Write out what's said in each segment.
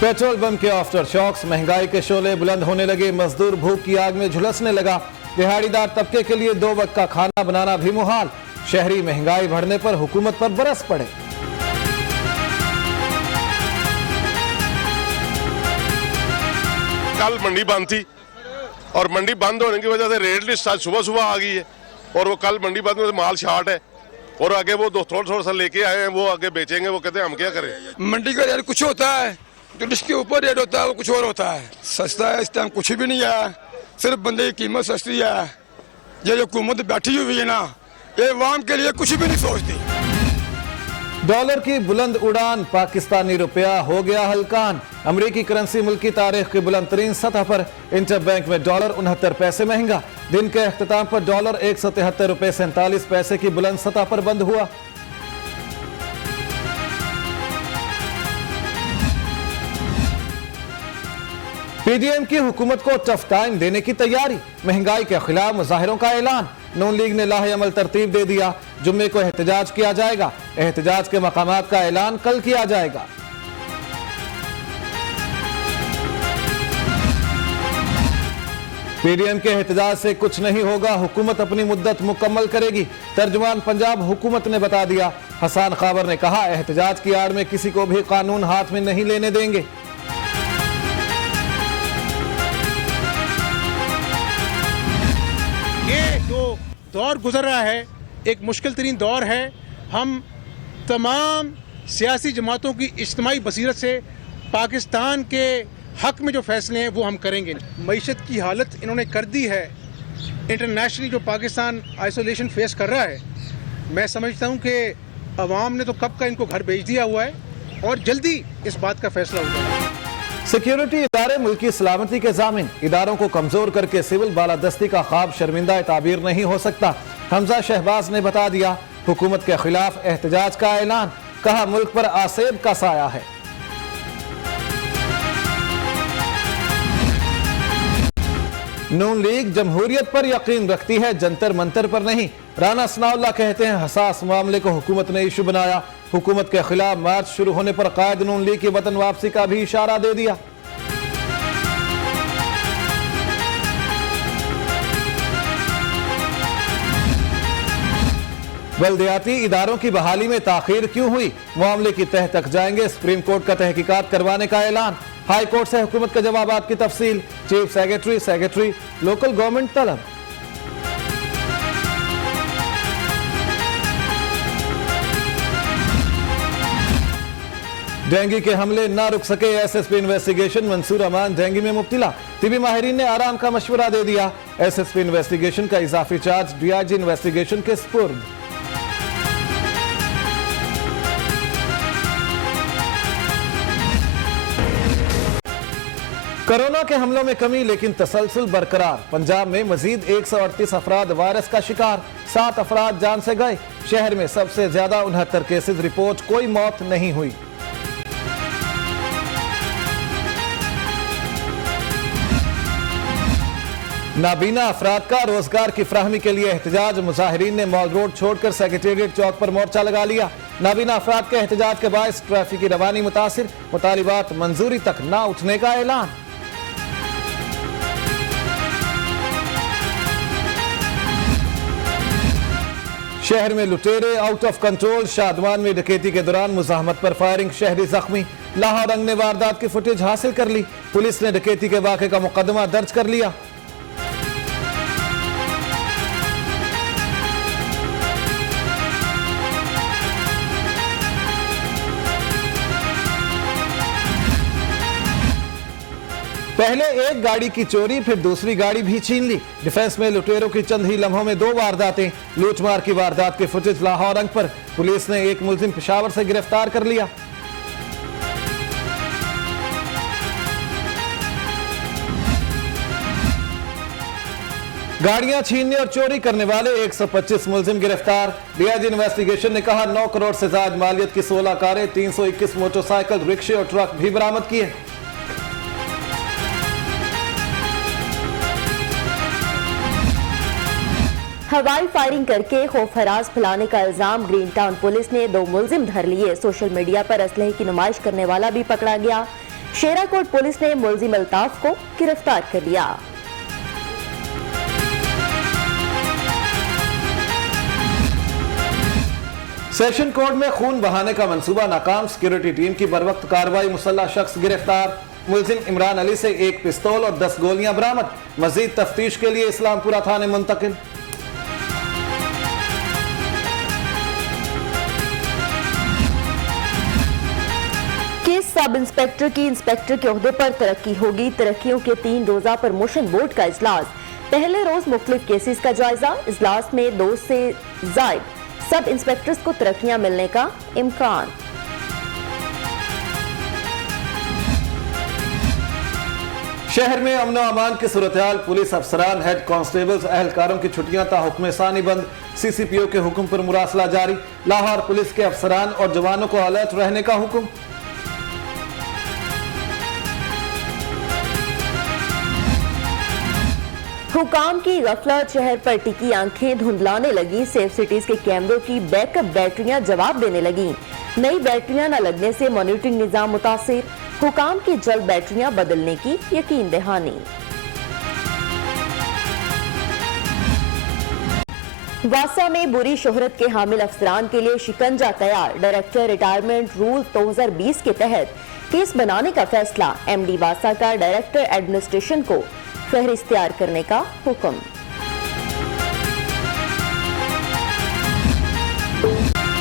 Petrol bomb के after shocks, महंगाई के शोले बुलंद होने लगे, मजदूर भूख की आग में झुलसने लगा। दिहाड़ीदार तबके के लिए 2 वक्त का खाना बनाना भी मुहाल। शहरी महंगाई बढ़ने पर हुकूमत पर बरस पड़े। कल मंडी बंद थी और मंडी बंद होने की वजह से रेट लिस्ट आज सुबह सुबह आ गई है और वो कल मंडी बंद में माल शार्ट है और आगे वो थोड़ा सा लेके आए हैं, वो आगे बेचेंगे। वो कहते हैं हम क्या करें। मंडी का रेट कुछ होता है, जो जिसके ऊपर रेट होता है वो कुछ और होता है। सस्ता है इस टाइम कुछ भी नहीं है, सिर्फ बंदे की कीमत सस्ती है। ये जो हुकूमत बैठी हुई है ना, ये अवाम के लिए कुछ भी नहीं सोचती। डॉलर की बुलंद उड़ान, पाकिस्तानी रुपया हो गया हलकान। अमरीकी करेंसी मुल्क की तारीख की बुलंद तरीन सतह पर। इंटरबैंक में डॉलर 69 पैसे महंगा। दिन के अख्ताम पर डॉलर 173 रुपए 47 पैसे की बुलंद सतह पर बंद हुआ। पीडीएम की हुकूमत को टफ टाइम देने की तैयारी, महंगाई के खिलाफ मुजाहिरों का ऐलान। नून लीग ने लाहे अमल तरतीब दे दिया, जुम्मे को एहतजाज किया जाएगा। एहतजाज के मकामात का ऐलान कल किया जाएगा। पीडीएम के एहतजाज से कुछ नहीं होगा, हुकूमत अपनी मुद्दत मुकम्मल करेगी। तर्जुमान पंजाब हुकूमत ने बता दिया। हसन खाबर ने कहा, एहतजाज की आड़ में किसी को भी कानून हाथ में नहीं लेने देंगे। ये जो दौर गुजर रहा है एक मुश्किल तरीन दौर है। हम तमाम सियासी जमातों की इज्तिमाई बसीरत से पाकिस्तान के हक में जो फैसले हैं वो हम करेंगे। मईशत की हालत इन्होंने कर दी है। इंटरनेशनली जो पाकिस्तान आइसोलेशन फेस कर रहा है, मैं समझता हूँ कि अवाम ने तो कब का इनको घर भेज दिया हुआ है और जल्दी इस बात का फैसला हो जाएगा। सिक्योरिटी इदारे मुल्क की सलामती के जामिन, इदारों को कमजोर करके सिविल बालादस्ती का ख्वाब शर्मिंदा ताबीर नहीं हो सकता। हमजा शहबाज ने बता दिया। हुकूमत के खिलाफ एहतजाज का ऐलान, कहा मुल्क पर आसेब का साया है। नून लीग जमहूरियत पर यकीन रखती है, जंतर मंतर पर नहीं। राना सनाउल्लाह कहते हैं, हसास मामले को हुकूमत ने इशू बनाया। हुकूमत के खिलाफ मार्च शुरू होने पर कायद नून लीग की वतन वापसी का भी इशारा दे दिया। बल्दियाती इदारों की बहाली में ताखीर क्यों हुई, मामले की तह तक जाएंगे। सुप्रीम कोर्ट का तहकीकात करवाने का ऐलान। हाई कोर्ट से हुकूमत के जवाबात की तफसील। चीफ सेक्रेटरी लोकल गवर्नमेंट तलब। डेंगू के हमले ना रुक सके, एसएसपी इन्वेस्टिगेशन। मंसूर अमान डेंगू में मुब्तला, तिबी माहिरीन ने आराम का मशवरा दे दिया। एसएसपी इन्वेस्टिगेशन का इजाफी चार्ज डीआईजी इन्वेस्टिगेशन के स्पुर्द। कोरोना के हमलों में कमी लेकिन तसलसल बरकरार। पंजाब में मजीद 138 अफराद वायरस का शिकार, 7 अफराद जान से गए। शहर में सबसे ज्यादा 69 केसेज रिपोर्ट, कोई मौत नहीं हुई। नाबीना अफराद का रोजगार की फ्राहमी के लिए एहतजाज। मुजाहिरीन ने मॉल रोड छोड़कर सेक्रेटेरिएट चौक पर मोर्चा लगा लिया। नाबीना अफराद के एहतजाज के बायस ट्रैफिक की रवानी मुतासिर, मुतालिबात मंजूरी तक ना उठने का ऐलान। शहर में लुटेरे आउट ऑफ कंट्रोल, शादवान में डकैती के दौरान मुजाहमत पर फायरिंग, शहरी जख्मी। लाहौर रंग ने वारदात की फुटेज हासिल कर ली, पुलिस ने डकैती के वाक़े का मुकदमा दर्ज कर लिया। पहले एक गाड़ी की चोरी, फिर दूसरी गाड़ी भी छीन ली। डिफेंस में लुटेरों की चंद ही लम्हों में 2 वारदातें। लूटमार की वारदात की फुटेज लाहौर रंग पर, पुलिस ने एक मुलजिम पेशावर से गिरफ्तार कर लिया। गाड़ियां छीनने और चोरी करने वाले 125 मुलजिम गिरफ्तार। डीआईजी इन्वेस्टिगेशन ने कहा, 9 करोड़ से ज्यादा मालियत की 16 कारें, 321 मोटरसाइकिल, रिक्शे और ट्रक भी बरामद किए। हवाई फायरिंग करके खौफ हरास फैलाने का इल्जाम। ग्रीन टाउन पुलिस ने 2 मुलजिम धर लिए। सोशल मीडिया पर असलहे की नुमाइश करने वाला भी पकड़ा गया। शेराकोट पुलिस ने मुलजिम अल्ताफ को गिरफ्तार कर लिया। सेशन कोर्ट में खून बहाने का मंसूबा नाकाम, सिक्योरिटी टीम की बरवक्त कार्रवाई, मुसल्लह शख्स गिरफ्तार। मुलजिम इमरान अली से 1 पिस्तौल और 10 गोलियां बरामद, मजीद तफ्तीश के लिए इस्लामपुरा थाने मुंतकिल। केस सब इंस्पेक्टर की इंस्पेक्टर के ओहदे पर तरक्की होगी। तरक्कियों के 3 रोजा प्रमोशन बोर्ड का इजलास। पहले रोज मुख्तलिफ केसेस का जायजा। इजलास में 2 से जायद सब इंस्पेक्टर्स को तरक्कियां मिलने का इम्कान। शहर में अमन अमान की सूरत-ए-हाल, पुलिस अफसरान, हेड कांस्टेबल्स, अहलकारों की छुट्टियां ता हुक्म सानी बंद। सीसीपीओ के हुक्म पर मुरासला जारी। लाहौर पुलिस के अफसरान और जवानों को अलर्ट रहने का हुक्म। हुकाम की गफलत, शहर पर टिकी आंखें धुंधलाने लगी। सेफ सिटीज के कैमरों की बैकअप बैटरियां जवाब देने लगी। नई बैटरियां न लगने से मॉनिटरिंग निजाम मुतासिर। हुकाम की जल्द बैटरियां बदलने की यकीन दहानी। वासा में बुरी शोहरत के हामिल अफसरान के लिए शिकंजा तैयार। डायरेक्टर रिटायरमेंट रूल 2020 के तहत केस बनाने का फैसला। एमडी वासा का डायरेक्टर एडमिनिस्ट्रेशन को फहरिस्त तैयार करने का हुक्म।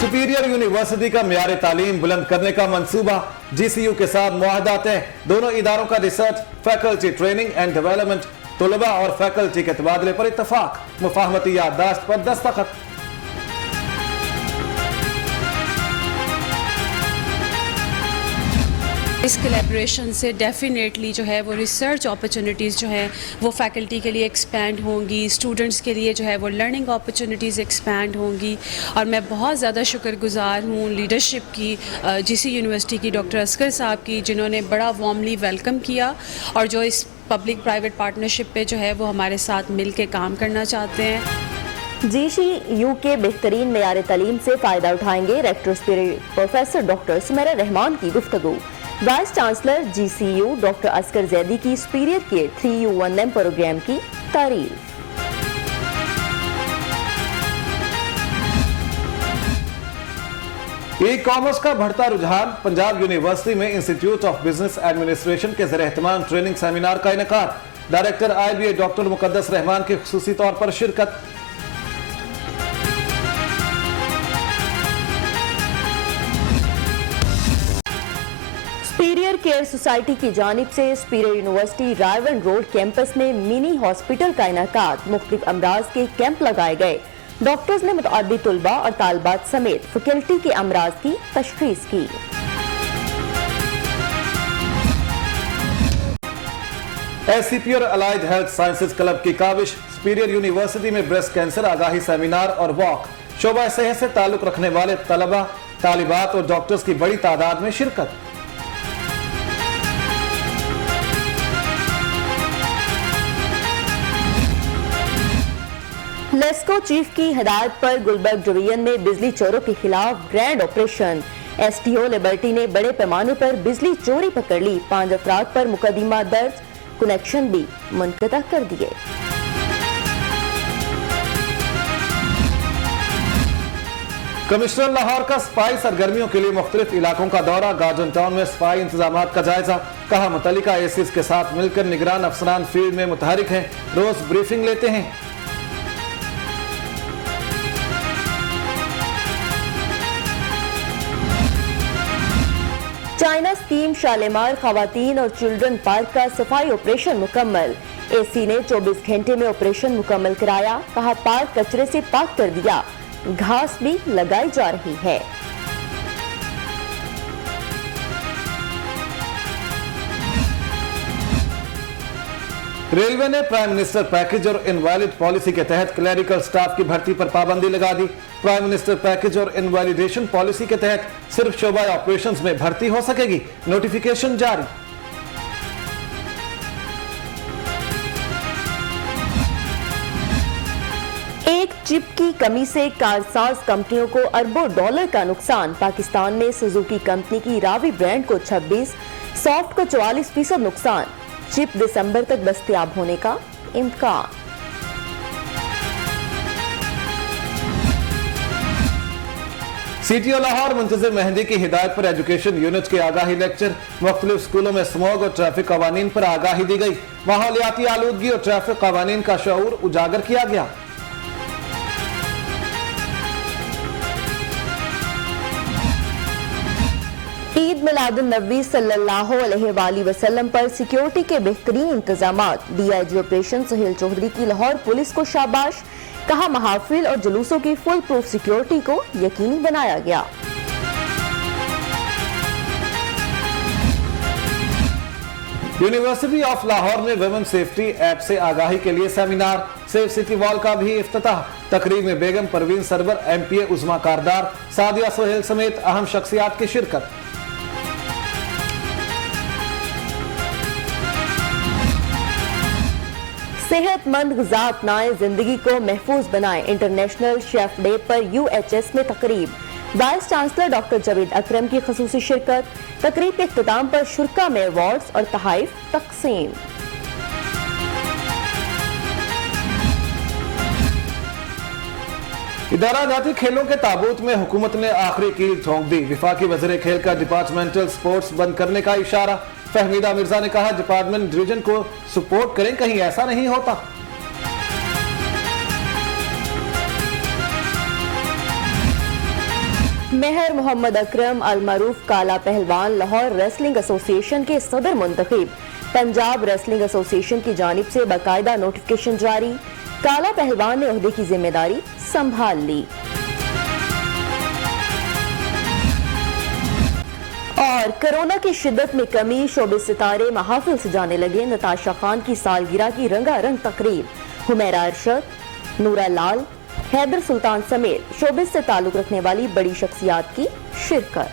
सुपीरियर यूनिवर्सिटी का म्यार तालीम बुलंद करने का मंसूबा। जीसीयू के साथ मुआहदा तय। दोनों इदारों का research, faculty training and development, तलबा और फैकल्टी के तबादले पर इत्तफाक। मुफाहमती याददाश्त पर दस्तखत। इस कोलैबोरेशन से डेफिनेटली जो है वो रिसर्च अपॉर्चुनिटीज़ जो है वो फैकल्टी के लिए एक्सपैंड होंगी, स्टूडेंट्स के लिए जो है वो लर्निंग अपॉर्चुनिटीज़ एक्सपैंड होंगी। और मैं बहुत ज़्यादा शुक्रगुजार हूँ लीडरशिप की, जीसी यूनिवर्सिटी की, डॉक्टर असगर साहब की, जिन्होंने बड़ा वार्मली वेलकम किया और जो इस पब्लिक प्राइवेट पार्टनरशिप पे जो है वो हमारे साथ मिल के काम करना चाहते हैं। जीसीयू के बेहतरीन मेयार तालीम से फ़ायदा उठाएंगे। Rector professor doctor Sumera Rehman की गुफ्तगू। Vice chancellor GCU doctor Asghar Zaidi की सुपीरियर के 3U1M प्रोग्राम की तारीफ। ई कॉमर्स का बढ़ता रुझान। पंजाब यूनिवर्सिटी में इंस्टीट्यूट ऑफ बिजनेस एडमिनिस्ट्रेशन के ज़रिए एहतमाम ट्रेनिंग सेमिनार का इनेकाद। डायरेक्टर IBA डॉक्टर मुकद्दस रहमान की खुसूसी तौर पर शिरकत। सुपीरियर केयर सोसाइटी की जानिब से सुपीरियर यूनिवर्सिटी रायवन रोड कैंपस में मिनी हॉस्पिटल का इनेकाद। मुख्तलिफ अमराज के कैंप लगाए गए। डॉक्टर्स ने मुतअद्दिद तुलबा और तालबात समेत फैकल्टी के अमराज की तशखीस की। SCP और अलाइड हेल्थ साइंसेज क्लब की काविश। सुपीरियर यूनिवर्सिटी में ब्रेस्ट कैंसर आगाही सेमिनार और वॉक। शोबा सेहत से ताल्लुक रखने वाले तलबा, तालिबात और डॉक्टर्स की बड़ी तादाद में शिरकत। लेस्को चीफ की हिदायत पर गुलबर्ग डिवीजन में बिजली चोरों के खिलाफ ग्रैंड ऑपरेशन। STO लिबर्टी ने बड़े पैमाने पर बिजली चोरी पकड़ ली। 5 अफराद पर मुकदमा दर्ज, कनेक्शन भी मुनक़ता कर दिए। कमिश्नर लाहौर का सफाई सरगर्मियों के लिए मुख्तलिफ इलाकों का दौरा। गार्डन टाउन में सफाई इंतजाम का जायजा। कहा मुतल्लिका एसीज के साथ मिलकर निगरान अफसरान फील्ड में मुतहरिक हैं, रोज ब्रीफिंग लेते हैं। चाइना स्कीम शालीमार खवातीन और चिल्ड्रन पार्क का सफाई ऑपरेशन मुकम्मल। AC ने 24 घंटे में ऑपरेशन मुकम्मल कराया। कहा पार्क कचरे से पाक कर दिया, घास भी लगाई जा रही है। रेलवे ने प्राइम मिनिस्टर पैकेज और इनवैलिड पॉलिसी के तहत क्लरिकल स्टाफ की भर्ती पर पाबंदी लगा दी। प्राइम मिनिस्टर पैकेज और इनवैलिडेशन पॉलिसी के तहत सिर्फ शोबा ऑपरेशंस में भर्ती हो सकेगी। नोटिफिकेशन जारी। चिप की कमी से कारसाज कंपनियों को अरबों डॉलर का नुकसान। पाकिस्तान में सुजुकी कंपनी की रावी ब्रांड को 26, सॉफ्ट को 44% नुकसान। चिप दिसंबर तक दस्तयाब होने का इम्कान। सीटीओ लाहौर मुंतजिर मेहंदी की हिदायत पर एजुकेशन यूनिट के आगाही लेक्चर। मुख्तलिफ स्कूलों में स्मोग और ट्रैफिक कवानीन पर आगाही दी गई। माहौलियाती आलूदगी और ट्रैफिक कवानीन का शऊर उजागर किया गया। ईद मिलादुन नबी सल्लल्लाहु अलैहि वसल्लम पर सिक्योरिटी के बेहतरीन इंतजामात। डीआईजी ऑपरेशन सुहेल चौधरी की लाहौर पुलिस को शाबाश। कहा, महाफिल और जुलूसों की फुल प्रूफ सिक्योरिटी को यकीनी बनाया गया। यूनिवर्सिटी ऑफ लाहौर में वुमेन सेफ्टी ऐप से आगाही के लिए सेमिनार। सेफ सिटी वॉल का भी इफ्तिताह। तकरीब में बेगम परवीन सरवर, एमपीए उस्मा कारदार, सादिया सोहेल समेत अहम शख्सियात की शिरकत। सेहतमंद ग़िज़ा अपनाएं, जिंदगी को महफूज बनाएं। इंटरनेशनल शेफ डे पर यूएचएस में तकरीब। वाइस चांसलर डॉक्टर जावेद अकरम की ख़ुसूसी शिरकत। तकरीब के इख्तिताम पर शुरका में अवार्ड्स और तहाइफ तक़सीम। इदारा जाती खेलों के ताबूत में हुकूमत ने आखिरी कील ठोंक दी। विफाकी वज़ीर खेल का डिपार्टमेंटल स्पोर्ट्स बंद करने का इशारा। फहमीदा मिर्जा ने कहा, डिपार्टमेंट डिवीजन को सपोर्ट करें, कहीं ऐसा नहीं होता। मेहर मोहम्मद अकरम अल मरूफ काला पहलवान लाहौर रेसलिंग एसोसिएशन के सदर मुंतखब। पंजाब रेसलिंग एसोसिएशन की जानिब से बाकायदा नोटिफिकेशन जारी। काला पहलवान ने ओहदे की जिम्मेदारी संभाल ली। और कोरोना की शिद्दत में कमी, शोबिस सितारे महाफिल सजाने लगे। नताशा खान की सालगिरह की रंगारंग तकरीब। हुमैरा अरशद, नूरा लाल, हैदर सुल्तान समेत शोबिस से ताल्लुक रखने वाली बड़ी शख्सियात की शिरकत।